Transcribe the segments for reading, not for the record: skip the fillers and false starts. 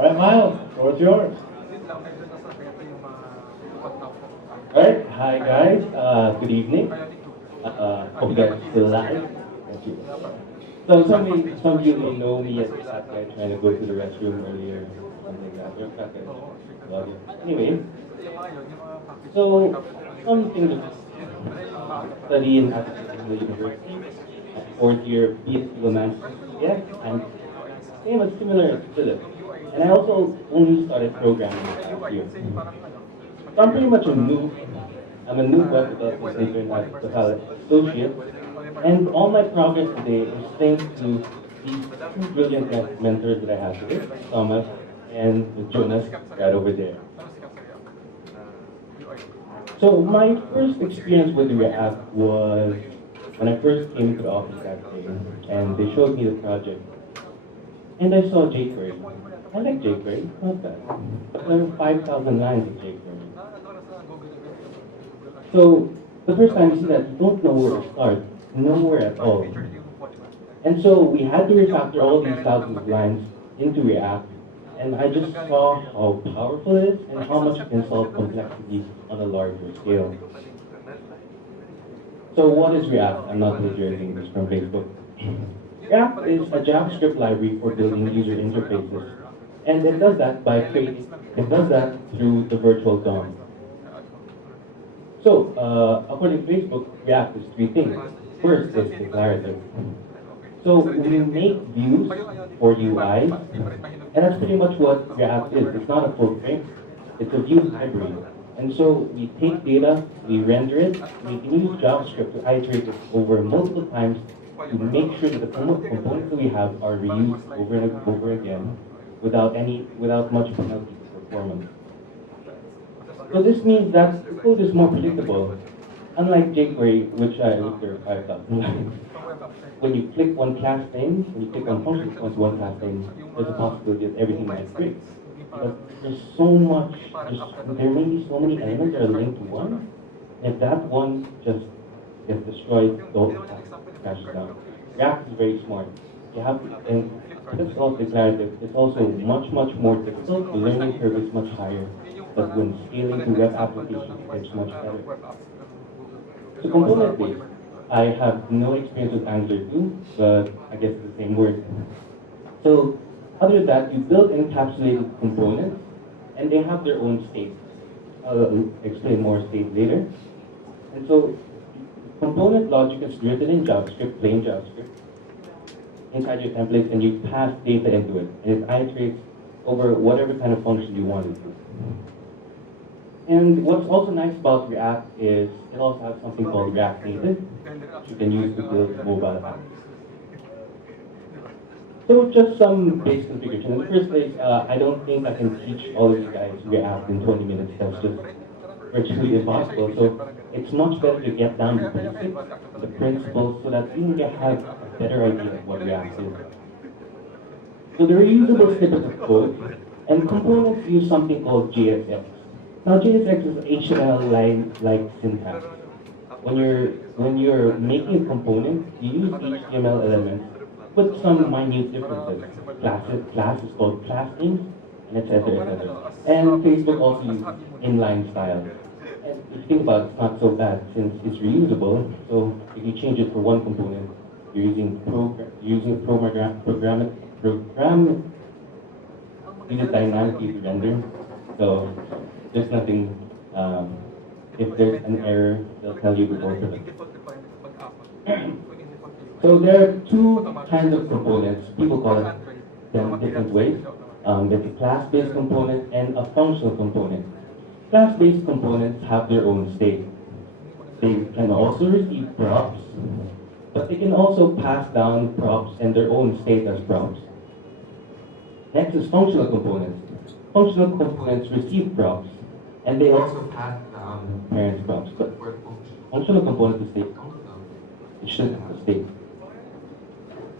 All right, Myles, what's yours? All right, hi guys, good evening. Hope you guys are still alive. Thank you. So some of you may know me as the fat guy trying to go to the restroom earlier, something like that. You're a fat guy. Love you. Anyway, so some things of study in the university, fourth year PhD romantics. Yeah, I'm same as similar as Philip. And I also only started programming last year. So I'm pretty much a noob. I'm a new web development intern at the associate, and all my progress today is thanks to these two brilliant mentors that I have today, Thomas and Jonas, right over there. So my first experience with React was when I first came to the office that day, and they showed me the project, and I saw jQuery. I like jQuery, not bad. But there were 5,000 lines of jQuery. So the first time you see that, you don't know where to start, nowhere at all. And so we had to refactor all these thousands of lines into React, and I just saw how powerful it is and how much it can solve complexity on a larger scale. So what is React? I'm not plagiarizing this from Facebook. React is a JavaScript library for building user interfaces, and it does that through the virtual DOM. So, according to Facebook, React is three things. First is declarative. So we make views for UIs, and that's pretty much what React is. It's not a full frame, it's a view library. And so we take data, we render it, we can use JavaScript to iterate it over multiple times to make sure that the components that we have are reused over and over again without much penalty to performance. So this means that the code is more predictable. Unlike jQuery, which there are 5,000 lines. When you click one class thing, when you click on function points one class thing, there's a possibility that everything might break. Because there's so much, there may be so many elements that are linked to one. If that one just gets destroyed, the whole class crashes down. React is very smart. You have to, and it's also declarative. It's also much more difficult. The learning curve is much higher. But when scaling to web applications, it's much better. So component-based, I have no experience with Angular 2, but I guess it's the same word. So other than that, you build encapsulated components, and they have their own state. I'll explain more state later. And so component logic is written in JavaScript, plain JavaScript, inside your template, and you pass data into it, and it iterates over whatever kind of function you want it to. And what's also nice about React is it also has something called React Native, which you can use to build mobile apps. So just some base configuration. In the first place, I don't think I can teach all of you guys React in 20 minutes. That's just virtually impossible. So it's much better to get down the basics, the principles, so that you can have a better idea of what React is. So the reusable snippets of code, and components use something called JSX. Now JSX is HTML-like syntax. When you're making a component, you use HTML elements with some minute differences. Class is called class names, and etc. etc. And Facebook also uses inline style. And if you think about it, it's not so bad since it's reusable. So if you change it for one component, you're using program use it dynamically to render. So there's nothing, if there's an error, they'll tell you before it. So there are two kinds of components. People call it them different ways. There's a class-based component and a functional component. Class-based components have their own state. They can also receive props, but they can also pass down props and their own state as props. Next is functional components. Functional components receive props, and they also pass down parent props. But for functional component to stay functional, it shouldn't have a state.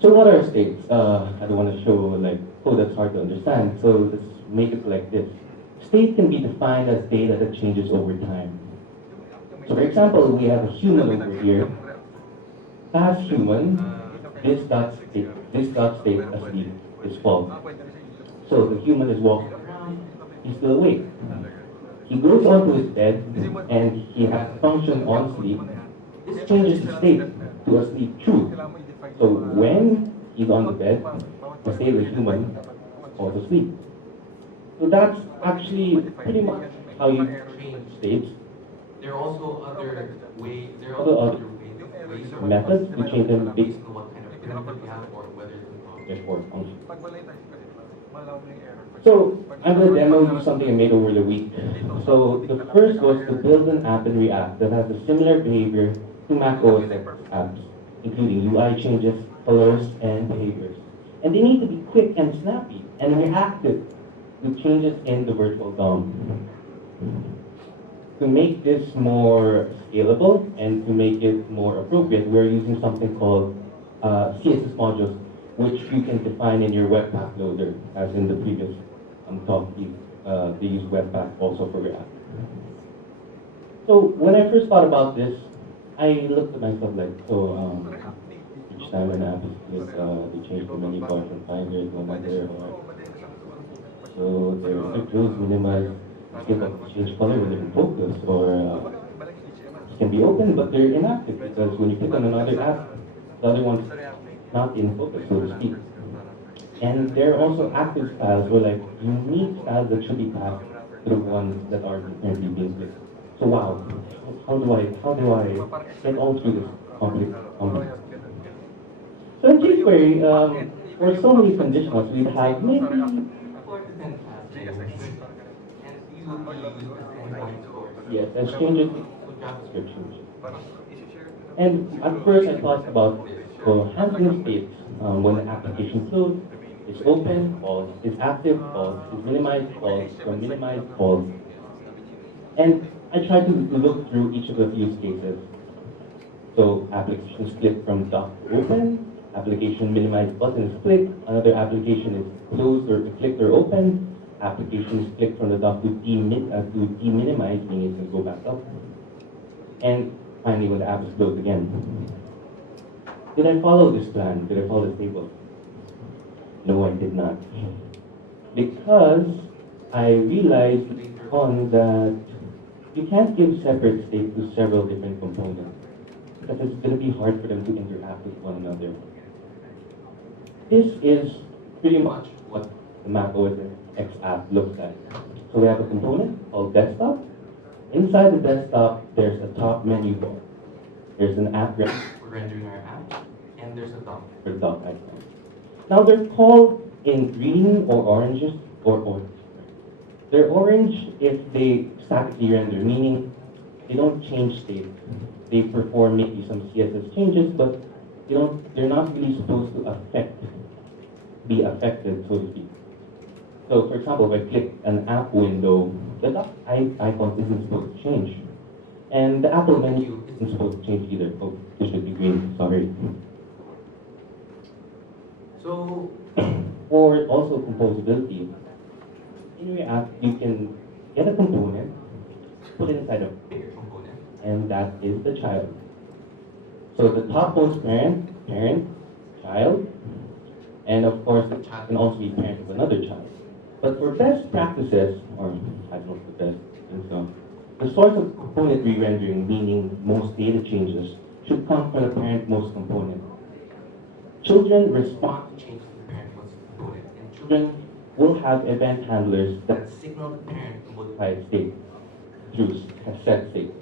So what are states? I don't want to show like, oh, that's hard to understand. So let's make it like this. State can be defined as data that changes over time. So for example, we have a human over here. Past human, this dot state asleep is false. So the human is walking around, he's still awake. He goes onto his bed and he has a function on sleep. This changes the state to a sleep true. So when he's on the bed, the state of the human falls asleep. So that's actually pretty much how you change states. There are also other ways, Methods to change them based on what kind of primitive you have or whether therefore function. So I'm going to demo you something I made over the week. So the first was to build an app in React that has a similar behavior to Mac OSX apps, including UI changes, colors, and behaviors. And they need to be quick and snappy and reactive to changes in the virtual DOM. To make this more scalable and to make it more appropriate, we're using something called CSS modules, which you can define in your Webpack loader, as in the previous talk. They use Webpack also for React. So when I first thought about this, I looked at myself like, so each time an app is clicked, they change the menu bar from Finder to another, or so their pictures minimize. You can change color when they're in focus, or it can be open, but they're inactive because when you click on another app, the other one's not in focus, so to speak. And there are also active styles, or like unique styles that should be passed to the ones that are currently being clicked. So wow, how do I get all through this complex? So in jQuery, for so many conditionals, we'd have maybe 4 to 10 classes. Yes, as changes to JavaScript changes. And at first I thought about handling states when the application closed, is open, false, is active, false, is minimized, false, from minimized, false. And I tried to look through each of the use cases. So application is clicked from dock to open, application minimized button is clicked, another application is closed or clicked or open, application is clicked from the dock to deminimize, meaning it can go back up. And finally, when the app is closed again. Did I follow this plan? Did I follow this table? No, I did not. Because I realized later on that you can't give separate states to several different components, because it's going to be hard for them to interact with one another. This is pretty much what the Mac OSX app looks like. So we have a component called desktop. Inside the desktop, there's a top menu bar. There's an app for rendering our app, and there's a dock for the dock icon. Now they're called in green or oranges or orange. They're orange if they statically render, meaning they don't change state. They perform maybe some CSS changes, but they're not really supposed to be affected, so to speak. So for example, if I click an app window, the dock icon isn't supposed to change. And the Apple menu isn't supposed to change either. Oh, it should be green, sorry. So, or also composability. In React, you can get a component, put it inside a bigger component, and that is the child. So the topmost parent, child, and of course the child can also be parent of another child. But for best practices, or I don't know if the best thing so, the source of component re-rendering, meaning most data changes, should come from the parent-most component. Children respond to changes in the parent-most component, and children will have event handlers that signal the parent to modify its state through a set state.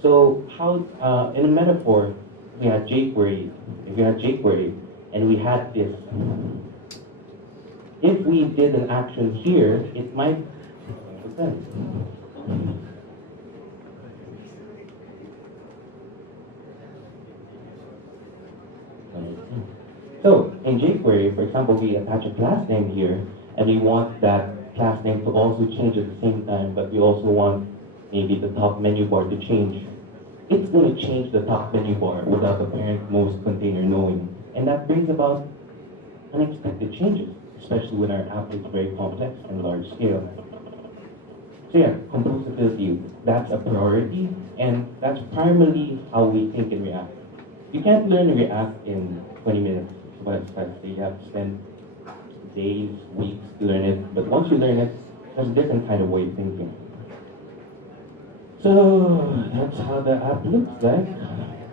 So how, in a metaphor, we had jQuery. If we had jQuery and we had this, if we did an action here, it might make sense. So in jQuery, for example, we attach a class name here, and we want that class name to also change at the same time, but we also want maybe the top menu bar to change. It's going to change the top menu bar without the parent-most container knowing. And that brings about unexpected changes, especially when our app is very complex and large scale. So yeah, composability, that's a priority, and that's primarily how we think in React. You can't learn React in 20 minutes, but you have to spend days, weeks to learn it, but once you learn it, there's a different kind of way of thinking. So that's how the app looks like.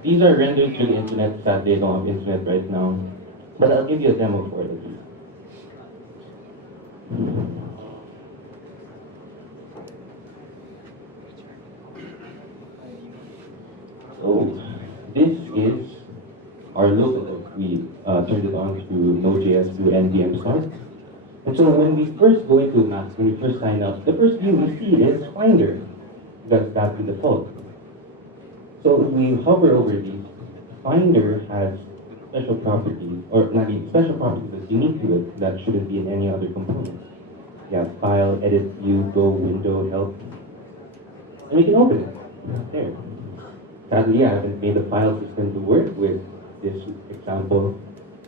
These are rendered through the internet. Sadly, I don't have internet right now, but I'll give you a demo for it. So this is our local. We turned it on through Node.js through NPM start. And so when we first go into Mac, when we first sign up, the first view we see is Finder. That's the default. So if we hover over these, Finder has special properties, or not even special properties that's unique to it that shouldn't be in any other component. You have File, Edit, View, Go, Window, Help, and we can open it. There. Sadly, I haven't made a file system to work with this example.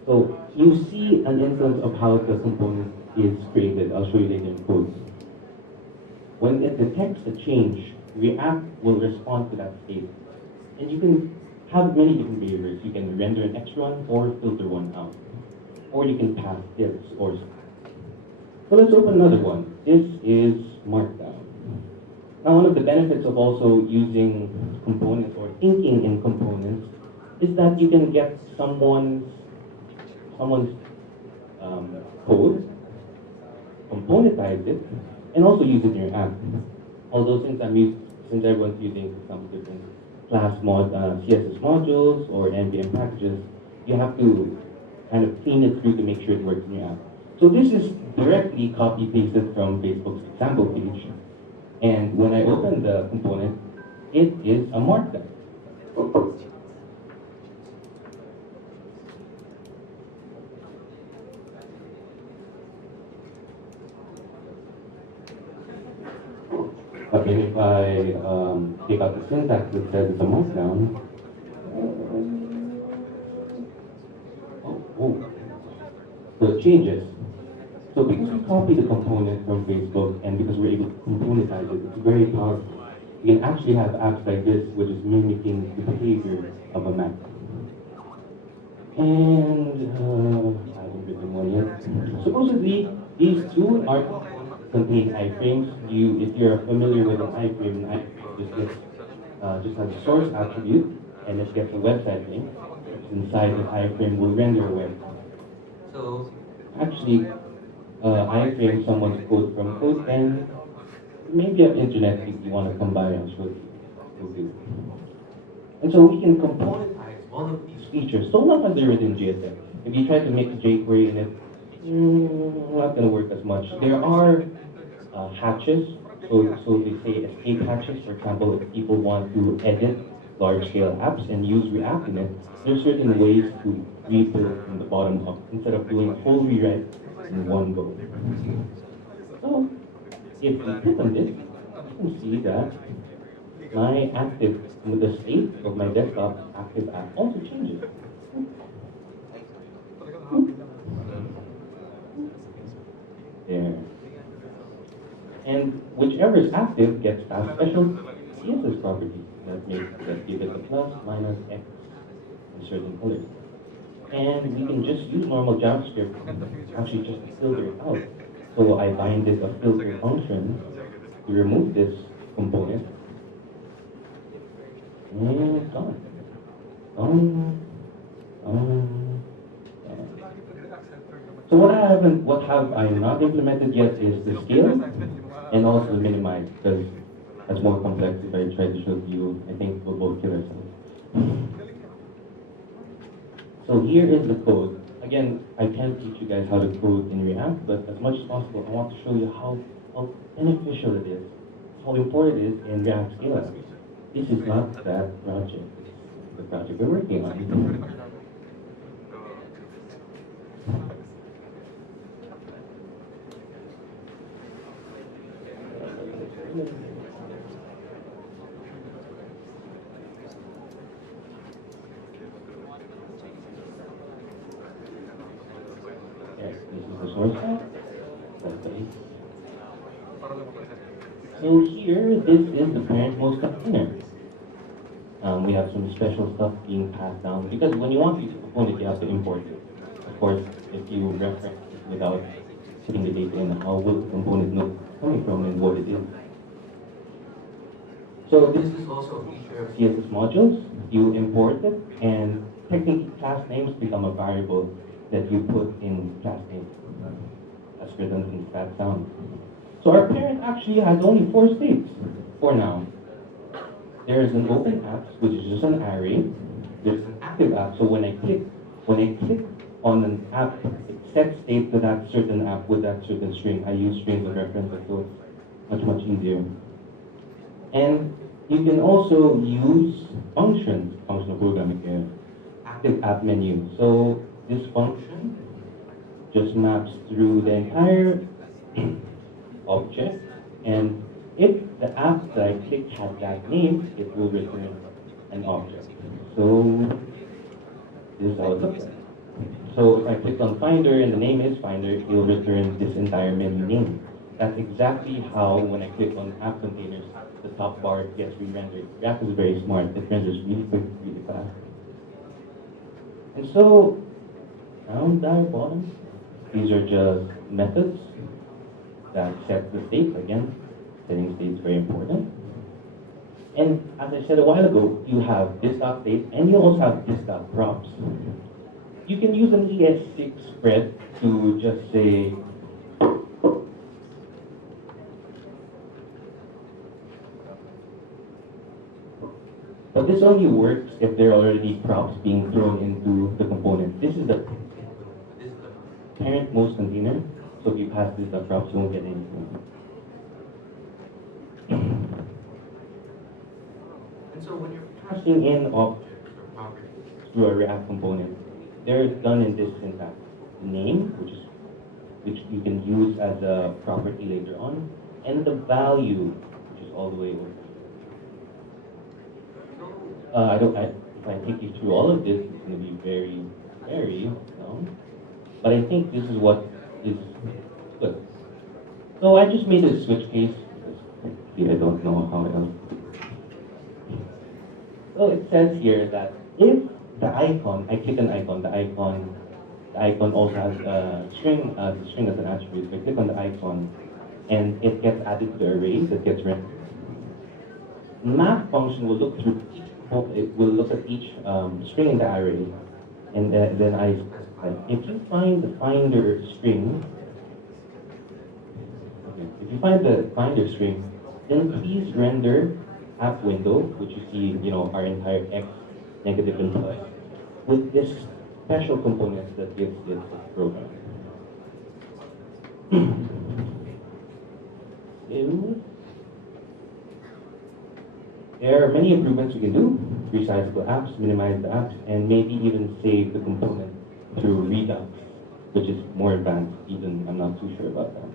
So you see an instance of how the component is created. I'll show you later in code. When it detects a change, React will respond to that state. And you can have many different behaviors. You can render an extra one or filter one out. Or you can pass divs or. So let's open another one. This is Markdown. Now, one of the benefits of also using components or thinking in components is that you can get someone's code, componentize it, and also use it in your app. Although since everyone's using some different class CSS modules or NPM packages, you have to kind of clean it through to make sure it works in your app. So this is directly copy-pasted from Facebook's example page. And when I open the component, it is a markdown. But then if I take out the syntax that says it's a markdown, so it changes. So because we copy the component from Facebook and because we're able to componentize it, it's very powerful. You can actually have apps like this which is mimicking the behavior of a Mac. And I haven't written one yet. Supposedly, these two are contain iframes. If you're familiar with an iframe just has a source attribute and it gets a website link. Inside the iframe will render a web. So actually, iframe someone's code from code, and maybe an internet if you want to come by and show you. And so we can componentize all of these features so long as they're written in JSX. If you try to mix jQuery in it, not going to work as much. There are hatches, so they say escape hatches. For example, if people want to edit large-scale apps and use React in it, there's certain ways to rebuild from the bottom up instead of doing a whole rewrite in one go. So, if we click on this, you can see that the state of my desktop active app also changes. There. And whichever is active gets that special CSS property that give it a plus, minus, X in certain colors. And we can just use normal JavaScript actually just to filter it out. So I binded a filter function to remove this component. And it's gone. So what have I not implemented yet is the scale and also the minimize, because that's more complex. If I try to show you, I think we'll both kill ourselves. So here is the code. Again, I can't teach you guys how to code in React, but as much as possible, I want to show you how beneficial it is, how important it is in React Scale. This is not that project. It's the project we're working on. Yes, this is the source file. So here, this is the parent-most container. We have some special stuff being passed down because when you want to use a component, you have to import it. of course, if you reference it without putting the data in, how will the component know coming from and what it is? So this is also a feature of CSS modules. You import it, and technically class names become a variable that you put in class name, as redundant as that sounds. So our parent actually has only 4 states for now. There is an open apps, which is just an array. There's an active app, so when I click on an app, it sets state to that certain app with that certain string. I use strings as reference, so it's much easier. And you can also use functions, functional programming here, active app menu. So this function just maps through the entire object, and if the app that I click has that name, it will return an object. So this is how it looks like. So if I click on Finder and the name is Finder, it will return this entire menu name. That's exactly how, when I click on app containers, the top bar gets re-rendered. React is very smart. It renders really quick, really fast. And so, down there bottom, these are just methods that set the state. Again, setting state is very important. And as I said a while ago, you have this.state and you also have this.props. You can use an ES6 spread to just say, but this only works if there are already props being thrown into the component. This is the parent most container, so if you pass this props, you won't get anything. And so when you're passing in objects or properties through a React component, they're done in this syntax. Name, which you can use as a property later on, and the value, which is all the way over. If I take you through all of this, it's going to be very, very long. But I think this is what is good. So I just made a switch case, because I don't know how else. So it says here that if the icon, I click an icon, the icon also has a string, the string as an attribute. So I click on the icon, and it gets added to the array that gets rendered. Map function will look through each, it will look at each string in the array, and then I specify. If you find the finder string, if you find the finder string, then please render app window, which you see, our entire X, negative and plus, with this special component that gives it a program. There are many improvements we can do: resize the apps, minimize the apps, and maybe even save the component through Redux, which is more advanced. Even I'm not too sure about that.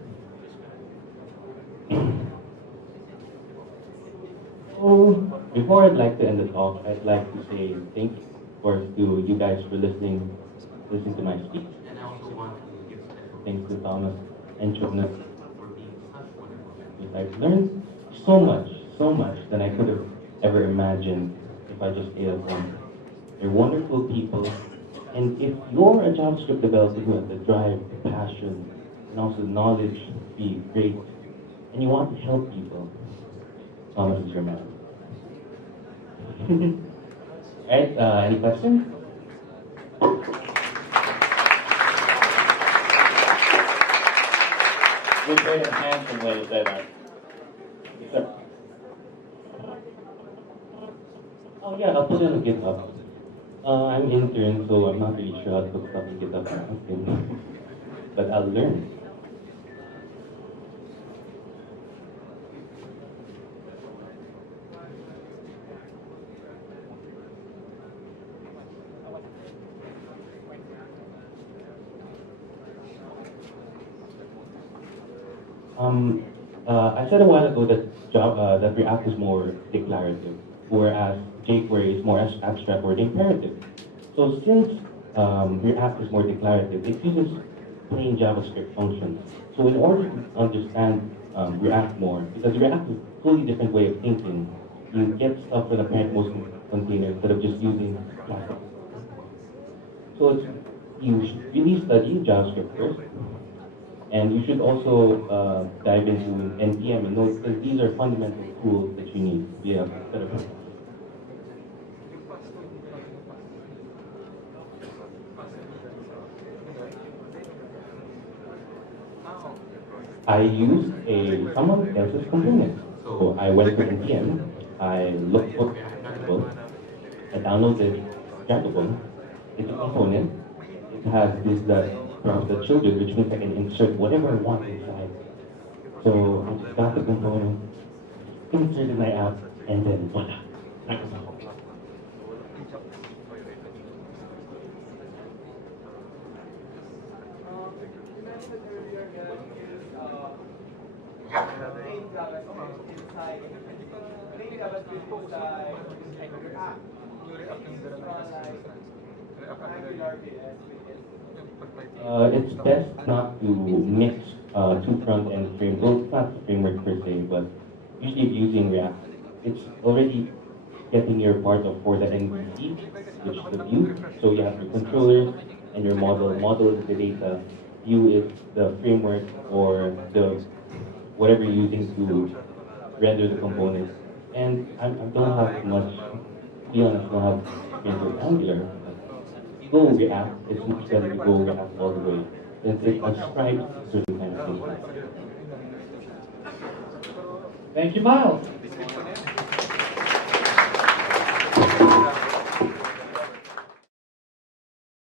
So before I'd like to end the talk, I'd like to say thank you, of course, to you guys for listening to my speech. And I also want to give special thanks to Thomas and Chuahiock for being such wonderful mentors. I've learned so much than I could have ever imagined if I just stayed at home. They're wonderful people, and if you're a JavaScript developer who has the drive, the passion, and also the knowledge to be great, and you want to help people, Thomas is your man. Right, any questions? You're very handsome way to say that. Yes, sir. Oh yeah, I'll put it on GitHub. I'm intern, so I'm not really sure how to put stuff in GitHub, but I'll learn. I said a while ago that React is more declarative, whereas jQuery is more abstract or imperative. So since React is more declarative, it uses plain JavaScript functions. So in order to understand React more, because React is a totally different way of thinking, you get stuff in a parent most container instead of just using classic. So it's you should really study JavaScript first. And you should also dive into NPM and Node because these are fundamental tools that you need to be able to set up. I used someone else's component. So I went to NPM, I looked for Trackable, I downloaded Trackable, it's a component, it has this from the children, which means I can insert whatever I want inside. So I just got the component, inserted my app, and then voila. It's best not to mix two front-end frameworks. Well, it's not a framework per se, but usually if using React, it's already getting your part of for the MVC, which is the view. So you have your controllers and your model. Model is the data. View is the framework or the whatever you're using to render the components. And I don't have much, to be honest, I don't have experience with Angular. Go React, it's much better to go React all the way. Since it ascribes certain kind of things. Thank you, Myles.